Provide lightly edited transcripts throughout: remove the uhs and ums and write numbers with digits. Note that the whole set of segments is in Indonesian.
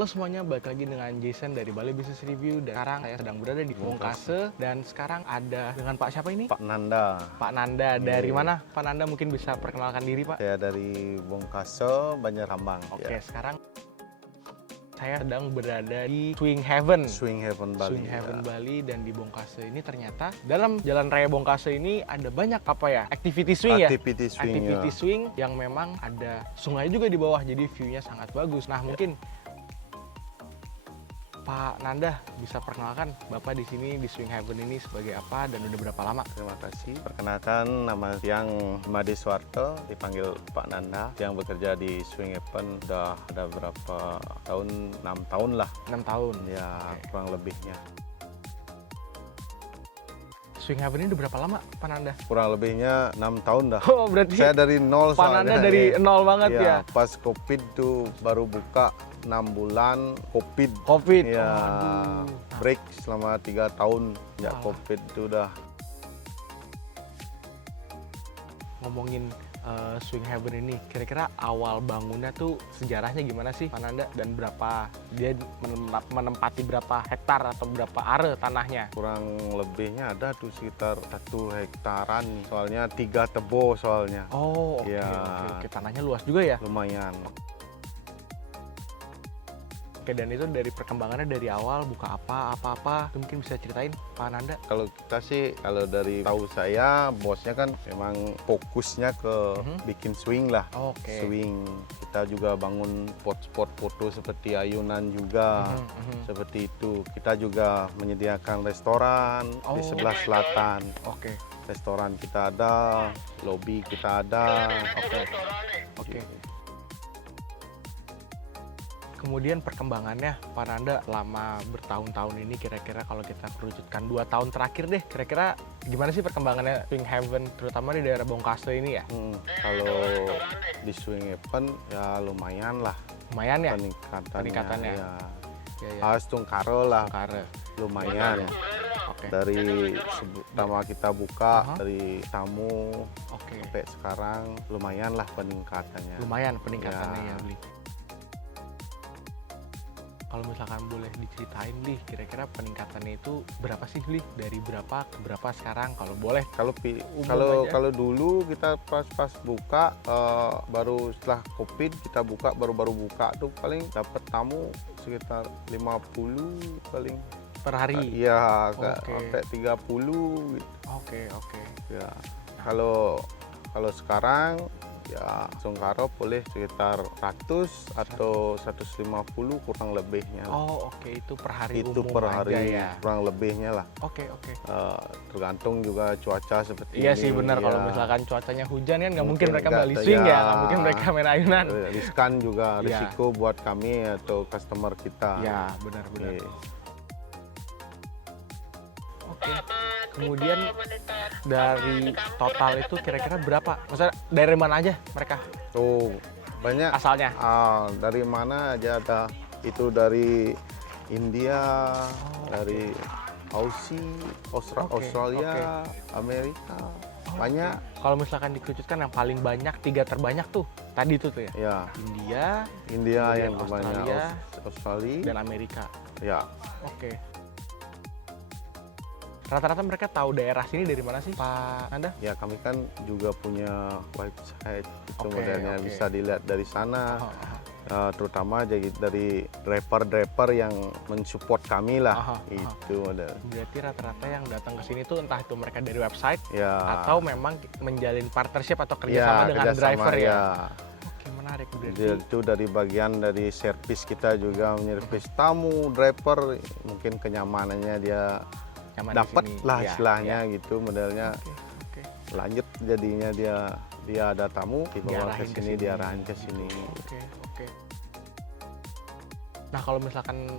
Halo semuanya, balik lagi dengan Jason dari Bali Business Review. Dan sekarang saya sedang berada di Bongkase. Dan sekarang ada dengan Pak siapa ini? Pak Nanda. Pak Nanda, dari mana? Pak Nanda mungkin bisa perkenalkan diri, Pak? Saya dari Bongkase, Banjarambang. Oke, sekarang saya sedang berada di Swing Heaven. Swing Heaven Bali. Swing Heaven Bali, dan di Bongkase ini ternyata dalam Jalan Raya Bongkase ini ada banyak activity swing Activity swing, activity swing yang memang ada sungai juga di bawah, jadi view-nya sangat bagus. Nah, mungkin Pak Nanda bisa perkenalkan Bapak di sini di Swing Heaven ini sebagai apa dan udah berapa lama? Terima kasih. Perkenalkan, nama yang Made Suwarto, dipanggil Pak Nanda, yang bekerja di Swing Heaven udah ada berapa tahun? 6 tahun lah. 6 tahun. Ya, kurang lebihnya. Swing Heaven ini udah berapa lama, Pak Nanda? Kurang lebihnya 6 tahun dah. Oh, berarti Saya dari nol Pak Nanda dari nol banget ya? Pas COVID tuh baru buka 6 bulan, COVID. Ya, Oh, break selama 3 tahun. Ya, COVID itu udah. Ngomongin Swing Heaven ini, kira-kira awal bangunnya tuh sejarahnya gimana sih, Pak Nanda? Dan berapa dia menempati berapa hektar atau berapa are tanahnya? Kurang lebihnya ada tuh sekitar 1 hektaran. Soalnya 3 tebo soalnya. Oh, oke, Ya. oke. Tanahnya luas juga ya? Lumayan. Oke, dan itu dari perkembangannya dari awal buka apa-apa, itu mungkin bisa ceritain Pak Nanda? Kalau kita sih, kalau dari tahu saya, bosnya kan memang fokusnya ke bikin swing lah. Oke. Swing. Kita juga bangun spot-spot foto seperti ayunan juga. Seperti itu. Kita juga menyediakan restoran di sebelah selatan. Oke. Restoran kita ada, lobby kita ada. Oke. Kemudian perkembangannya Pak Nanda selama bertahun-tahun ini, kira-kira kalau kita kerucutkan 2 tahun terakhir deh, kira-kira gimana sih perkembangannya Swing Heaven, terutama di daerah Bongkase ini ya? Kalau di Swing Heaven ya lumayan lah. Lumayan ya? Peningkatannya. Ya. Ya. Tungkaro lah. Kare. Lumayan. Oke. Dari pertama kita buka, dari tamu Oke. sampai sekarang lumayan lah peningkatannya. Lumayan peningkatannya ya, Bli. Kalau misalkan boleh diceritain, Bli, kira-kira peningkatannya itu berapa sih, Bli? Dari berapa ke berapa sekarang, kalau boleh? Kalau dulu kita pas buka, baru setelah COVID kita buka, baru buka tuh paling dapat tamu sekitar 50 paling Per hari? Iya, Oke. sampai 30 gitu. Oke. Ya. Kalau sekarang ya Tungkaro boleh sekitar 100 atau 150 kurang lebihnya. Oke, itu per hari Itu umum per aja hari ya? kurang lebihnya lah. Oke. Tergantung juga cuaca seperti Iya ini. sih, benar. Ya. Kalau misalkan cuacanya hujan kan nggak mungkin mereka nggak, balik swing ya, ya. nggak mungkin mereka main ayunan. Riskan juga, Iya. risiko buat kami atau customer kita. Ya, benar. Oke. Oke. Kemudian dari total itu kira-kira berapa? Maksudnya dari mana aja mereka Tuh banyak. asalnya? Dari mana aja ada. Itu dari India, dari Aussie, Australia, Amerika. Banyak. Kalau misalkan dikerucutkan yang paling banyak, 3 terbanyak tuh tadi tuh ya? Ya, India India kemudian yang terbanyak, Australia, Australia. dan Amerika. Ya, Oke. Rata-rata mereka tahu daerah sini dari mana sih, Pak Nanda? ya kami kan juga punya website itu Oke, modelnya oke. bisa dilihat dari sana. Aha. Terutama jadi dari driver yang mensupport kami lah. Itu model. Berarti rata-rata yang datang ke sini tuh entah itu mereka dari website Ya. atau memang menjalin partnership atau Ya, kerjasama dengan kerjasama, driver ya? ya. Oke, menarik. Berarti Itu dari bagian dari servis kita juga menyervis tamu, driver, mungkin kenyamanannya dia nyaman di dapat sini. lah Ya, istilahnya ya. gitu modelnya. Oke. Lanjut jadinya dia ada tamu dibawa ke Diarahin ke sini, sini. diarahin ke sini. Oke. Nah, kalau misalkan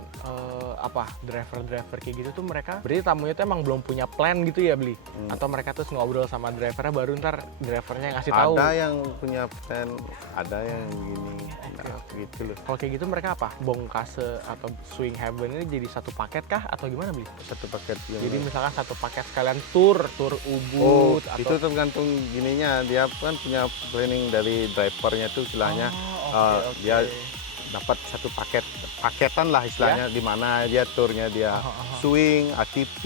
driver kayak gitu tuh mereka berarti tamunya tuh emang belum punya plan gitu ya, Bli? Atau mereka terus ngobrol sama drivernya baru ntar drivernya yang ngasih tahu? Ada yang punya plan, ada yang begini. Nah, gitu loh. Kalau kayak gitu mereka apa? Bongkase atau Swing Heaven ini jadi satu paket kah atau gimana, Bli? Satu paket yang Jadi misalkan satu paket sekalian tur Ubud atau itu tergantung gininya, dia kan punya planning dari drivernya tuh istilahnya. Dia dapat satu paketan lah istilahnya, di mana dia turnya dia swing, ATP,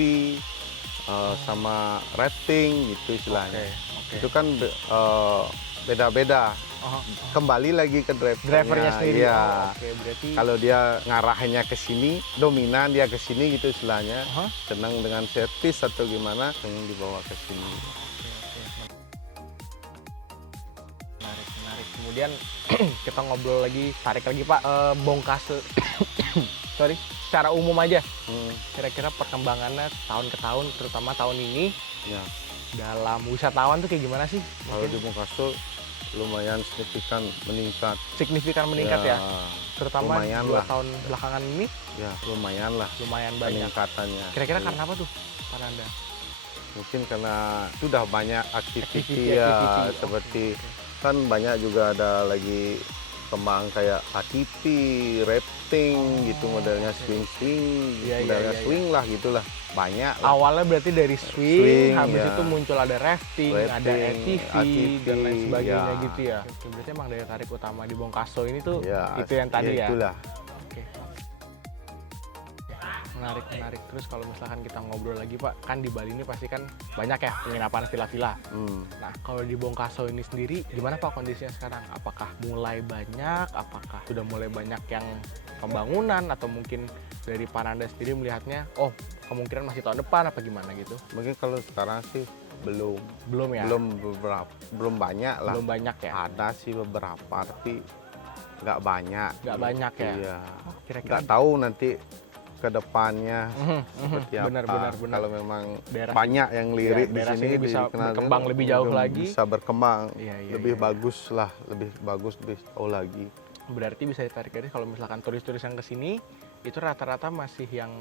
sama rating gitu istilahnya. Itu kan beda-beda. Kembali lagi ke Drivernya sendiri. Iya. Berarti Kalau dia ngarahinnya ke sini, dominan dia ke sini gitu istilahnya. Senang dengan servis atau gimana, pengen dibawa ke sini. Menarik. Kemudian kita ngobrol lagi, tarik lagi Pak, Bongkaso. Sorry, secara umum aja. Kira-kira perkembangannya tahun ke tahun, terutama tahun ini, Ya. dalam wisatawan tuh kayak gimana sih? Kalau di Bongkaso lumayan signifikan meningkat ya. Terutama lumayan 2 lah. tahun belakangan ini Ya, lumayan lah lumayan banyak. peningkatannya. Kira-kira karena apa tuh, Pak Nanda? Mungkin karena sudah banyak aktiviti Activity. ya, seperti kan banyak juga ada lagi kembang kayak ATP, rafting gitu modelnya, swing, Iya, modelnya iya. swing lah gitulah, banyak lah. Awalnya berarti dari swing, Swing, habis ya. itu muncul ada rafting, ada Rafting, ATV, dan lain sebagainya ya. gitu ya. Oke, berarti emang daya tarik utama di Bongkaso ini tuh Ya, itu yang tadi ya. itulah. Oke. Menarik. Terus kalau misalkan kita ngobrol lagi Pak, kan di Bali ini pasti kan banyak ya penginapan villa-villa. Nah, kalau di Bongkaso ini sendiri gimana Pak kondisinya sekarang? Apakah mulai banyak? Apakah sudah mulai banyak yang pembangunan? Atau mungkin dari Pak Nanda sendiri melihatnya, oh kemungkinan masih tahun depan apa gimana gitu? Mungkin kalau sekarang sih belum Belum ya? belum banyak lah. Belum banyak ya? Ada sih beberapa tapi nggak banyak. Nggak banyak ya? Iya. Kira-kira Nggak tahu nanti ke depannya seperti apa. Benar. Kalau memang Daerah- banyak yang lirik di daerah sini sini bisa dikenalkan, berkembang lebih jauh lagi. Bisa berkembang Iya, lebih iya. bagus lah, lebih jauh lagi. Berarti bisa ditarik garis kalau misalkan turis-turis yang kesini itu rata-rata masih yang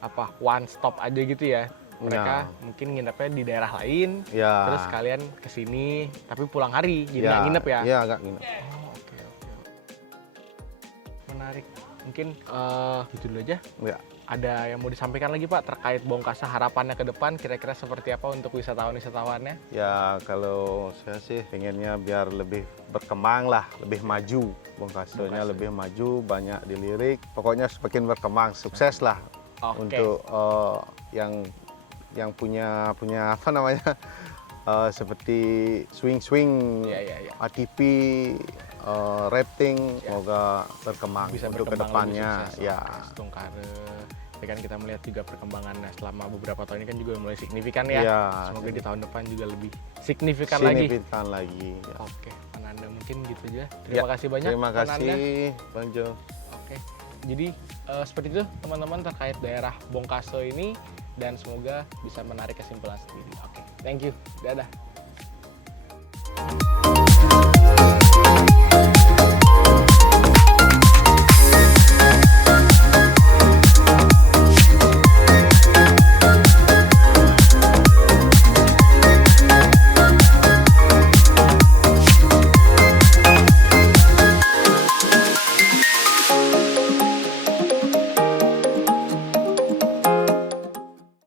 apa one stop aja gitu ya. Mereka mungkin nginepnya di daerah lain, Ya. terus kalian kesini tapi pulang hari jadi nggak nginep ya. Iya, nggak nginep. Oke. Menarik. Mungkin gitu dulu aja. Ya. Ada yang mau disampaikan lagi Pak terkait Bongkaso, harapannya ke depan kira-kira seperti apa untuk wisatawan-wisatawannya? Ya, kalau saya sih pengennya biar lebih berkembang lah, lebih maju. Bongkasonya Bongkaso. lebih maju, banyak dilirik. Pokoknya semakin berkembang, sukses lah. Oke. Untuk yang punya apa namanya, seperti swing, Iya. ATP, rafting, semoga berkembang Bisa untuk berkembang lebih kedepannya. sukses. Ya, Oke, Stungkare. Tapi kan kita melihat juga perkembangannya selama beberapa tahun ini kan juga mulai signifikan ya. Iya. Semoga di tahun depan juga lebih signifikan lagi. signifikan lagi. Ya. Oke, Pak Nanda mungkin gitu aja. Terima kasih banyak Terima Pak Nanda. kasih, Bang Jo. Oke. Jadi seperti itu teman-teman terkait daerah Bongkaso ini dan semoga bisa menarik kesimpulan sendiri. Oke, thank you. Dadah.